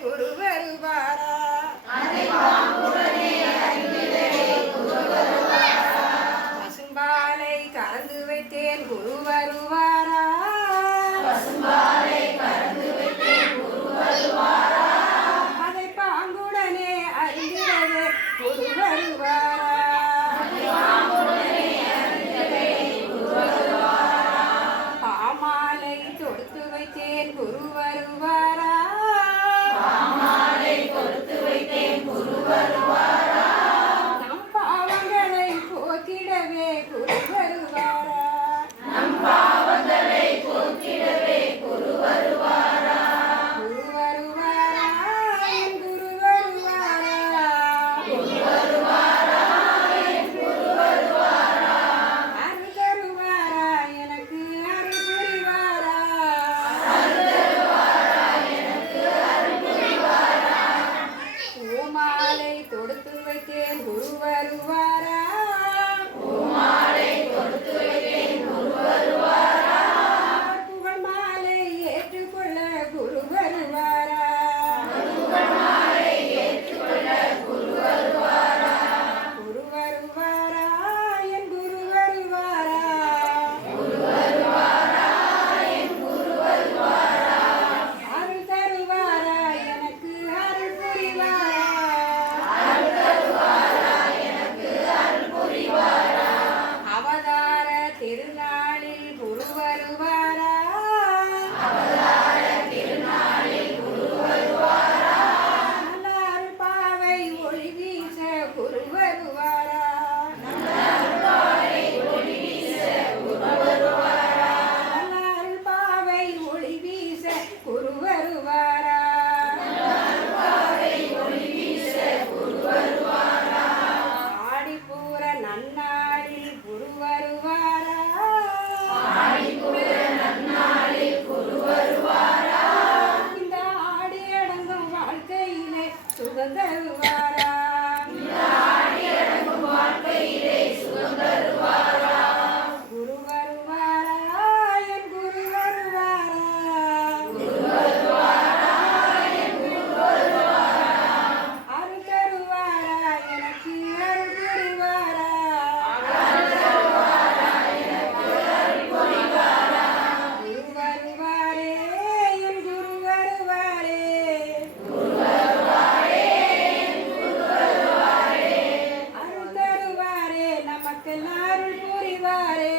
குருவருவாரா பசும்பாலை கலந்து வைத்தேன் குரு வருவார்? அருள் புரிவாரே.